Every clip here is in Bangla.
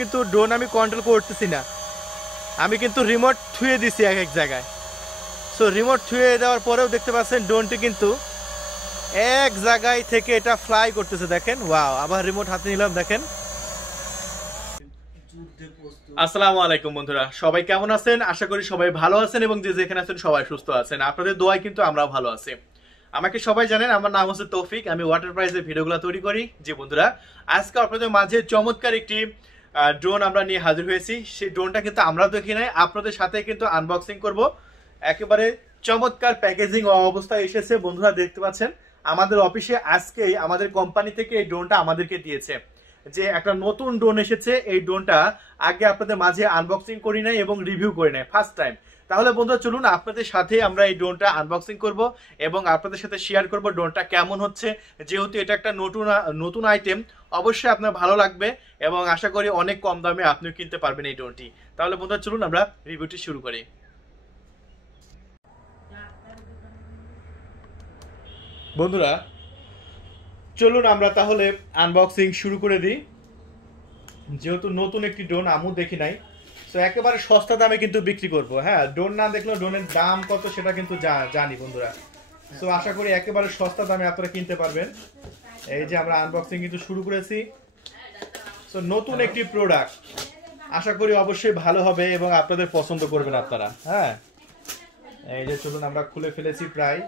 কিন্তু ড্রোন আমি কন্ট্রোল করতেছি না, আমি কিন্তু রিমোট থুয়ে দিছি এক এক জায়গায়। সো রিমোট থুয়ে দেওয়ার পরেও দেখতে পাচ্ছেন ড্রোনটি কিন্তু এক জায়গায় থেকে এটা ফ্লাই করতেছে। দেখেন, ওয়াও, আবার রিমোট হাতে নিলাম, দেখেন। আসসালামু আলাইকুম বন্ধুরা, সবাই কেমন আছেন? আশা করি সবাই ভালো আছেন এবং যে যেখানে আছেন সবাই সুস্থ আছেন। আপনাদের দোয়ায় কিন্তু আমরাও ভালো আছি। আমাকে সবাই জানেন, আমার নাম হচ্ছে তৌফিক, আমি ওয়াটার প্রাইজের ভিডিওগুলো তৈরি করি। যে বন্ধুরা, আজকে আপনাদের মাঝে চমৎকার একটি ড্রোন আমরা নিয়ে হাজির হয়েছি। সেই ড্রোনটা কিন্তু আমরা দেখি নাই, আপনাদের সাথে কিন্তু আনবক্সিং করব। একেবারে চমৎকার প্যাকেজিং অবস্থায় এসেছে বন্ধুরা, দেখতে পাচ্ছেন। আমাদের অফিসে আজকেই আমাদের কোম্পানি থেকে এই ড্রোনটা আমাদেরকে দিয়েছে, যে একটা নতুন ড্রোন এসেছে। এই ড্রোনটা আগে আপনাদের মাঝে আনবক্সিং করি নাই এবং রিভিউ করি নাই, ফার্স্ট টাইম। তাহলে বন্ধুরা চলুন আপনাদের সাথে আমরা এই ড্রোনটা আনবক্সিং করব এবং আপনাদের সাথে শেয়ার করব ড্রোনটা কেমন হচ্ছে। যেহেতু এটা একটা নতুন আইটেম, অবশ্যই আপনার ভালো লাগবে এবং আশা করি অনেক কম দামে আপনিও কিনতে পারবেন এই ড্রোনটি। তাহলে বন্ধুরা চলুন আমরা রিভিউটি শুরু করি। বন্ধুরা চলুন আমরা তাহলে আনবক্সিং শুরু করে দিই। যেহেতু নতুন একটি ড্রোন আমু দেখি নাই, তো একেবারে সস্তা দামে কিন্তু বিক্রি করব। হ্যাঁ, ড্রোন না দেখলেও ড্রোনের দাম কত সেটা কিন্তু জানি বন্ধুরা। তো আশা করি একেবারে সস্তা দামে আপনারা কিনতে পারবেন। এই যে আমরা আনবক্সিং কিন্তু শুরু করেছি। তো নতুন একটি প্রোডাক্ট, আশা করি অবশ্যই ভালো হবে এবং আপনাদের পছন্দ করবেন আপনারা। হ্যাঁ, এই যে চলুন আমরা খুলে ফেলেছি প্রায়।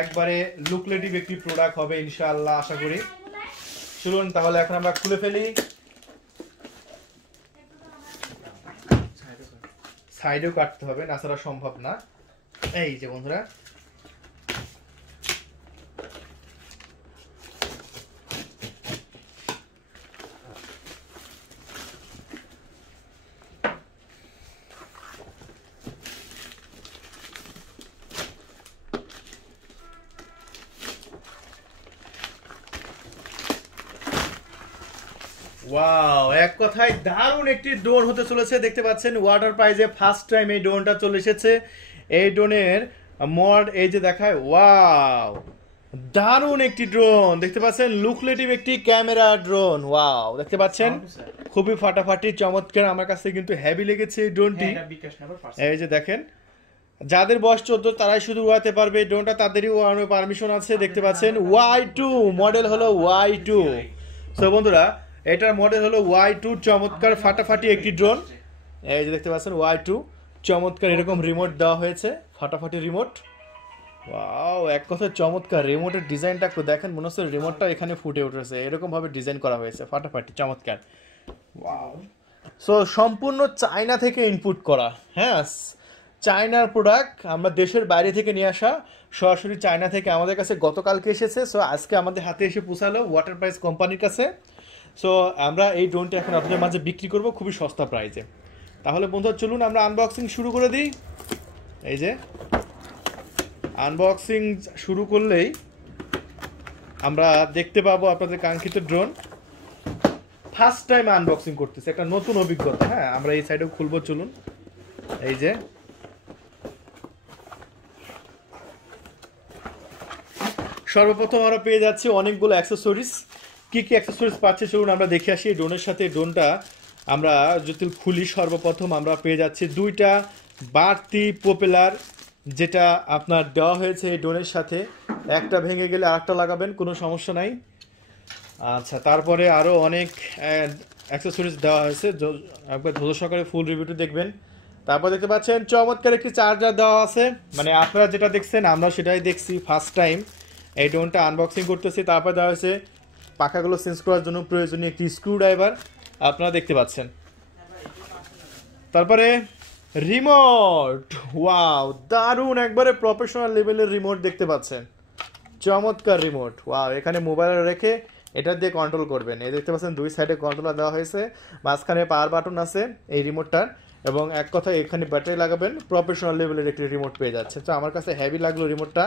একবারে লুকলেটিভ একটি প্রোডাক্ট হবে ইনশাআল্লাহ, আশা করি। চলুন তাহলে এখন আমরা খুলে ফেলি। সাইডেও কাটতে হবে, না ছাড়া সম্ভব না। এই যে বন্ধুরা, ওয়াও, এক কথায় দারুণ একটি ড্রোন হতে চলেছে। দেখতে পাচ্ছেন ওয়াটার প্রাইজে ফার্স্ট টাইম এই ড্রোনটা চলে এসেছে। এই ড্রোনের মড এই যে দেখায়, ওয়াও, দারুণ একটি ড্রোন দেখতে পাচ্ছেন। লুকলেটিভ একটি ক্যামেরা ড্রোন, ওয়াও, দেখতে পাচ্ছেন, খুবই ফাটাফাটি চমৎকার। আমার কাছে কিন্তু হেভি লেগেছে এই ড্রোনটি। এই যে দেখেন, যাদের বয়স 14 তারাই শুধু উড়াতে পারবে এই ড্রোনটা, তাদেরই উড়ানোর পারমিশন আছে। দেখতে পাচ্ছেন Y2 মডেল হলো Y2। সো বন্ধুরা, এটার মডেল হলো Y2, চমৎকার ফাটাফাটি একটি ড্রোন। এই যে দেখতে পাচ্ছেন Y2, চমৎকার এরকম রিমোট দেওয়া হয়েছে, ফাটাফাটি রিমোট। ওয়াও, এক কথায় চমৎকার। রিমোটের ডিজাইনটা একটু দেখেন, মনে হচ্ছে রিমোটটা এখানে ফুটে উঠেছে, এরকম ভাবে ডিজাইন করা হয়েছে, ফাটাফাটি চমৎকার। ওয়াও, সো সম্পূর্ণ চায়না থেকে ইনপুট করা। হ্যাঁ, চায়নার প্রোডাক্ট, আমরা দেশের বাইরে থেকে নিয়ে আসা, সরাসরি চায়না থেকে আমাদের কাছে গতকালকে এসেছে। সো আজকে আমাদের হাতে এসে পৌঁছালো ওয়াটার প্রাইজ কোম্পানির কাছে। সো আমরা এই ড্রোনটা এখন আপনাদের মাঝে বিক্রি করব খুবই সস্তা প্রাইজে। তাহলে বন্ধুরা চলুন আমরা আনবক্সিং শুরু করে দিই। এই যে আনবক্সিং শুরু করলেই আমরা দেখতে পাবো আপনাদের কাঙ্ক্ষিত ড্রোন। ফার্স্ট টাইম আনবক্সিং করতেছে, একটা নতুন অভিজ্ঞতা। হ্যাঁ, আমরা এই সাইডেও খুলবো, চলুন। এই যে সর্বপ্রথম আমরা পেয়ে যাচ্ছি অনেকগুলো অ্যাক্সেসরিজ। কি কি অ্যাক্সেসরিজ পাচ্ছে চলুন আমরা দেখে আসি। ড্রোনের সাথে ড্রোনটা আমরা যদি খুলি, সর্বপ্রথম আমরা পেয়ে যাচ্ছি দুইটা বাড়তি প্রপেলার, যেটা আপনার দেওয়া হয়েছে এই ড্রোনের সাথে। একটা ভেঙে গেলে আরেকটা লাগাবেন, কোনো সমস্যা নাই। আচ্ছা, তারপরে আরও অনেক অ্যাক্সেসরিজ দেওয়া হয়েছে, একবার ধৈর্য সহকারে ফুল রিভিউটি দেখবেন। তারপর দেখতে পাচ্ছেন চমৎকার একটি চার্জার দেওয়া আছে। মানে আপনারা যেটা দেখছেন আমরা সেটাই দেখছি, ফার্স্ট টাইম এই ড্রোনটা আনবক্সিং করতেছি। তারপর দেওয়া হয়েছে পাখাগুলো চেঞ্জ করার জন্য প্রয়োজনীয় একটি স্ক্রু ড্রাইভার, আপনারা দেখতে পাচ্ছেন। তারপরে রিমোট, ওয়াও, দারুণ, একবারে প্রফেশনাল লেভেলের রিমোট দেখতে পাচ্ছেন, চমৎকার রিমোট। ওয়াও, এখানে মোবাইল রেখে এটা দিয়ে কন্ট্রোল করবেন। এই দেখতে পাচ্ছেন দুই সাইডে কন্ট্রোলার দেওয়া হয়েছে, মাঝখানে পাওয়ার বাটন আছে এই রিমোটটার, এবং এক কথায় এখানে ব্যাটারি লাগাবেন। প্রফেশনাল লেভেলের একটি রিমোট পেয়ে যাচ্ছে। তো আমার কাছে হেভি লাগলো রিমোটটা,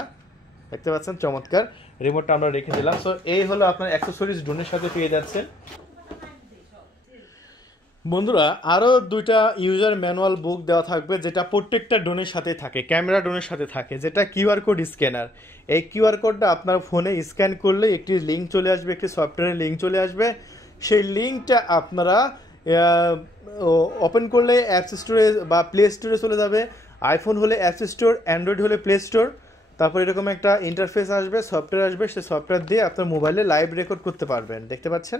দেখতে পাচ্ছেন চমৎকার। রিমোটটা আমরা রেখে দিলাম। সো এই হলো আপনার অ্যাক্সেসরিজ ড্রোনের সাথে পেয়ে যাচ্ছেন। বন্ধুরা আরও দুইটা ইউজার ম্যানুয়াল বুক দেওয়া থাকবে, যেটা প্রত্যেকটা ড্রোনের সাথে থাকে, ক্যামেরা ড্রোনের সাথে থাকে, যেটা কিউআর কোড স্ক্যানার। এই কিউআর কোডটা আপনার ফোনে স্ক্যান করলে একটি লিঙ্ক চলে আসবে, একটি সফটওয়্যারের লিঙ্ক চলে আসবে। সেই লিঙ্কটা আপনারা ওপেন করলে অ্যাপস স্টোরে বা প্লে স্টোরে চলে যাবে। আইফোন হলে অ্যাপস স্টোর, অ্যান্ড্রয়েড হলে প্লে স্টোর। তারপর এরকম একটা ইন্টারফেস আসবে, সফটওয়্যার আসবে, সেই সফটওয়্যার দিয়ে আপনার মোবাইলে লাইভ রেকর্ড করতে পারবেন। দেখতে পাচ্ছেন,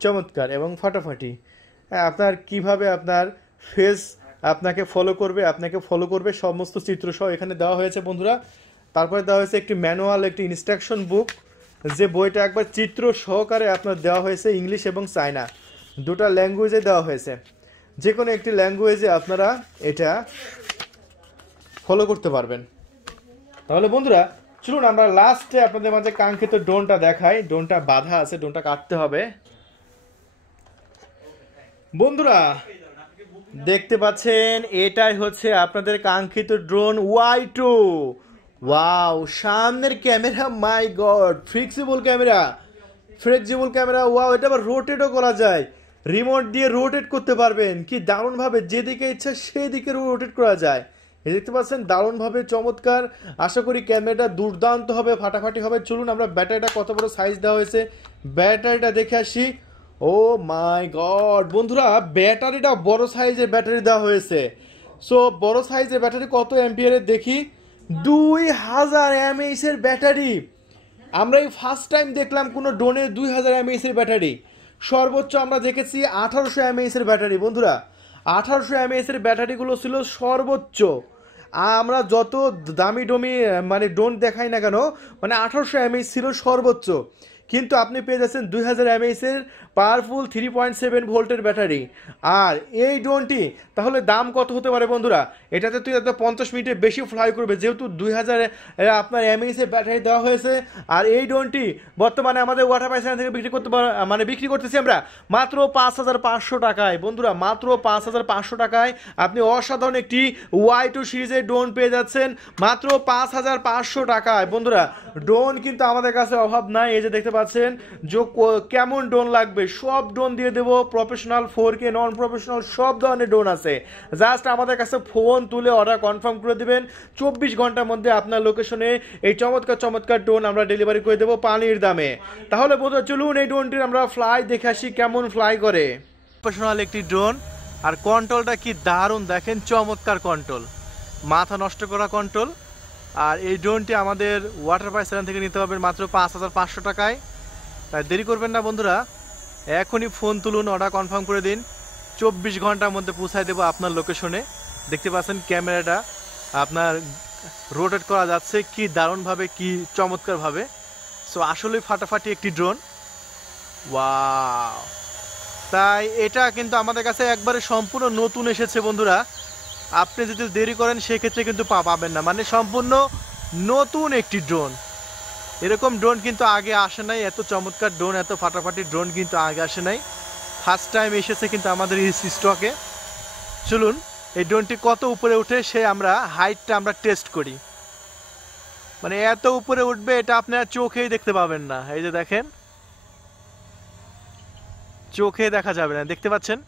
চমৎকার এবং ফাটাফাটি। হ্যাঁ, আপনার কিভাবে আপনার ফেস আপনাকে ফলো করবে সমস্ত চিত্র সহ এখানে দেওয়া হয়েছে বন্ধুরা। তারপরে দেওয়া হয়েছে একটি ম্যানুয়াল, একটি ইনস্ট্রাকশন বুক, যে বইটা একবার চিত্র সহকারে আপনার দেওয়া হয়েছে। ইংলিশ এবং চায়না দুটা ল্যাঙ্গুয়েজে দেওয়া হয়েছে। যে কোনো একটি ল্যাঙ্গুয়েজে আপনারা এটা ফলো করতে পারবেন। তাহলে বন্ধুরা চলুন আমরা লাস্টে আপনাদের মাঝে কাঙ্ক্ষিত ড্রোনটা দেখাই। ড্রোনটা বাঁধা আছে, ড্রোনটা কাটতে হবে। বন্ধুরা দেখতে পাচ্ছেন, এটাই হচ্ছে আপনাদের কাঙ্ক্ষিত ড্রোন Y2। ওয়াও, সামনের ক্যামেরা, মাই গড, ফ্লেক্সিবল ক্যামেরা। ওয়াও, এটা আবার রোটেটও করা যায়, রিমোট দিয়ে রোটেট করতে পারবেন। কি দারুণভাবে যেদিকে ইচ্ছা সেদিকে রোটেট করা যায়। দেখতে পাচ্ছেন, দারুণভাবে চমৎকার। আশা করি ক্যামেরাটা দুর্দান্ত হবে, ফাটাফাটি হবে। চলুন আমরা ব্যাটারিটা কত বড় সাইজ দেওয়া হয়েছে ব্যাটারিটা দেখে আসি। ও মাই গড বন্ধুরা, ব্যাটারিটা বড় সাইজের ব্যাটারি দেওয়া হয়েছে। সো বড় সাইজের ব্যাটারি কত অ্যাম্পিয়ারের দেখি, 2000 mAh এর ব্যাটারি। আমরা এই ফার্স্ট টাইম দেখলাম কোনো ড্রোনে 2000 mAh এর ব্যাটারি। সর্বোচ্চ আমরা দেখেছি 1800 mAh এর ব্যাটারি। বন্ধুরা 1800 mAh এর ব্যাটারিগুলো ছিল সর্বোচ্চ। আমরা যত দামি মানে ড্রোন দেখাই না কেন, মানে 1800 mAh ছিল সর্বোচ্চ। কিন্তু আপনি পেয়ে যাচ্ছেন 2000 mAh এর পাওয়ারফুল 3.7 ভোল্টের ব্যাটারি। আর এই ড্রোনটি তাহলে দাম কত হতে পারে বন্ধুরা? এটাতে তুই 50 মিনিটে বেশি ফ্লাই করবে, যেহেতু 2000 আপনার mAh এর ব্যাটারি দেওয়া হয়েছে। আর এই ড্রোনটি বর্তমানে আমাদের ওয়াটার পাইপ থেকে বিক্রি করতেছি আমরা মাত্র 5500 টাকায়। বন্ধুরা মাত্র 5500 টাকায় আপনি অসাধারণ একটি Y2 সিরিজের ড্রোন পেয়ে যাচ্ছেন মাত্র 5500 টাকায়। বন্ধুরা ড্রোন কিন্তু আমাদের কাছে অভাব নাই। এই যে দেখতে পাচ্ছেন, কেমন ড্রোন লাগবে সব ড্রোন দিয়ে দেবো। প্রফেশনাল, 4K, নন প্রফেশনাল সব ধরনের ড্রোন আছে। জাস্ট আমাদের কাছে ফোন তুলে অর্ডার কনফার্ম করে দিবেন, 24 ঘন্টার মধ্যে আপনার লোকেশনে এই চমৎকার ড্রোন আমরা ডেলিভারি করে দেবো পানির দামে। তাহলে বন্ধুরা চলুন এই ড্রোনটির আমরা ফ্লাই দেখে আসি কেমন ফ্লাই করে। প্রফেশনাল একটি ড্রোন, আর কন্ট্রোলটা কি দারুণ দেখেন, চমৎকার কন্ট্রোল, মাথা নষ্ট করা কন্ট্রোল। আর এই ড্রোনটি আমাদের ওয়াটার পাইপ চ্যানেল থেকে নিতে পারবেন মাত্র 5500 টাকায়। তাই দেরি করবেন না বন্ধুরা, এখনই ফোন তুলুন, অর্ডার কনফার্ম করে দিন, 24 ঘন্টার মধ্যে পৌঁছায় দেবো আপনার লোকেশনে। দেখতে পাচ্ছেন ক্যামেরাটা আপনার রোটেট করা যাচ্ছে কি দারুণভাবে, কি চমৎকারভাবে। সো আসলেই ফাটাফাটি একটি ড্রোন। ওয়াও, তাই এটা কিন্তু আমাদের কাছে একবারে সম্পূর্ণ নতুন এসেছে বন্ধুরা। আপনি যদি দেরি করেন সেক্ষেত্রে কিন্তু পাবেন না, মানে সম্পূর্ণ নতুন একটি ড্রোন। এরকম ড্রোন কিন্তু আগে আসে নাই, এত চমৎকার ড্রোন, এত ফাটাফাটি ড্রোন কিন্তু আগে আসে নাই, ফার্স্ট টাইম এসেছে কিন্তু আমাদের এই স্টকে। চলুন এই ড্রোনটি কত উপরে উঠে সে আমরা হাইটটা আমরা টেস্ট করি। মানে এত উপরে উঠবে এটা আপনারা চোখেই দেখতে পাবেন না। এই যে দেখেন, চোখে দেখা যাবে না, দেখতে পাচ্ছেন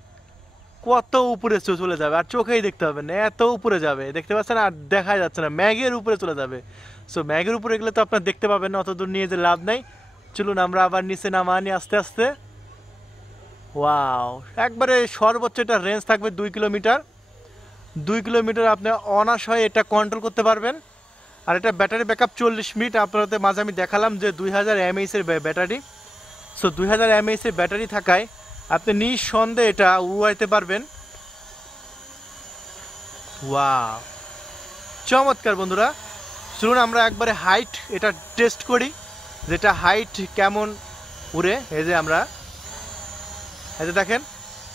কত উপরে চলে যাবে, আর চোখেই দেখতে পাবেন না, এত উপরে যাবে, দেখতে পাচ্ছেন, আর দেখা যাচ্ছে না, ম্যাগের উপরে চলে যাবে। সো ম্যাগের উপরে গেলে তো আপনার দেখতে পাবেন না, অত দূর নিয়ে যে লাভ নাই। চলুন আমরা আবার নিচে নামানি আস্তে আস্তে। ওয়াও, একবারে সর্বোচ্চ এটা রেঞ্জ থাকবে 2 কিলোমিটার। 2 কিলোমিটার আপনি অনায়াসে এটা কন্ট্রোল করতে পারবেন। আর এটা ব্যাটারি ব্যাকআপ 40 মিনিট। আপনাদের মাঝে আমি দেখালাম যে 2000 mAh এর ব্যাটারি। সো 2000 mAh এর ব্যাটারি থাকায় আপনি নিঃসন্দেহে এটা উড়াইতে পারবেন। ওয়াও, চমৎকার বন্ধুরা। চলুন আমরা একবারে হাইট এটা টেস্ট করি, যেটা হাইট কেমন উড়ে। এই যে আমরা এই যে দেখেন,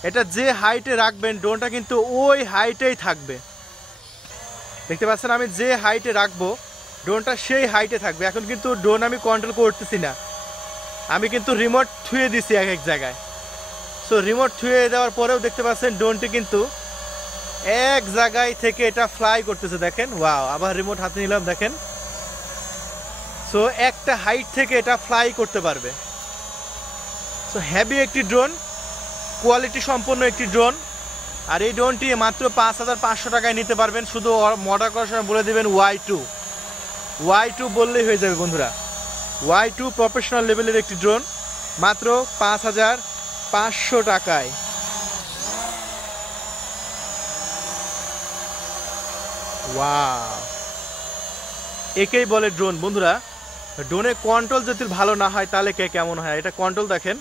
এটা যে হাইটে রাখবেন ড্রোনটা কিন্তু ওই হাইটেই থাকবে। দেখতে পাচ্ছেন আমি যে হাইটে রাখবো ড্রোনটা সেই হাইটে থাকবে। এখন কিন্তু ড্রোন আমি কন্ট্রোল করতেছি না, আমি কিন্তু রিমোট থুয়ে দিছি এক জায়গায়। সো রিমোট থুয়ে দেওয়ার পরেও দেখতে পাচ্ছেন ড্রোনটি কিন্তু এক জায়গায় থেকে এটা ফ্লাই করতেছে। দেখেন, ওয়াও, আবার রিমোট হাতে নিলাম, দেখেন। সো একটা হাইট থেকে এটা ফ্লাই করতে পারবে। সো হেভি একটি ড্রোন, কোয়ালিটি সম্পন্ন একটি ড্রোন। আর এই ড্রোনটি মাত্র 5500 টাকায় নিতে পারবেন। শুধু অর্ডার করার সময় বলে দেবেন Y2 বললেই হয়ে যাবে বন্ধুরা। Y2 প্রফেশনাল লেভেলের একটি ড্রোন, মাত্র 500 টাকায়। ওয়াও, একেই বলে ড্রোন বন্ধুরা। ড্রোনে কন্ট্রোল যদি ভালো না হয় তাহলে কে কেমন হয়। এটা কন্ট্রোল দেখেন,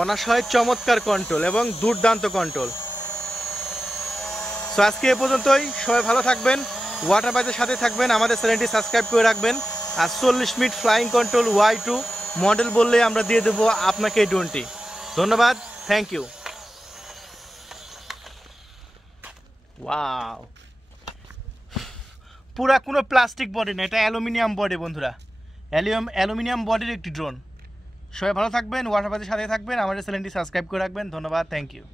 অনাশয় চমৎকার কন্ট্রোল এবং দুর্দান্ত কন্ট্রোল। সো আজকে এ পর্যন্তই, সবাই ভালো থাকবেন, ওয়াটার বাইজের সাথে থাকবেন, আমাদের চ্যানেলটি সাবস্ক্রাইব করে রাখবেন। আর 40 minute flying control Y2 model বললে আমরা দিয়ে দেবো আপনাকে এই ড্রোনটি। ধন্যবাদ, থ্যাংক ইউ। ওয়াও, পুরা কোনো প্লাস্টিক বডি না, এটা অ্যালুমিনিয়াম বডি বন্ধুরা, অ্যালুমিনিয়াম বডির একটি ড্রোন। সবাই ভালো থাকবেন, ওয়াটার বাইজের সাথে থাকবেন, আমাদের চ্যানেলটি সাবস্ক্রাইব করে রাখবেন। ধন্যবাদ, থ্যাংক ইউ।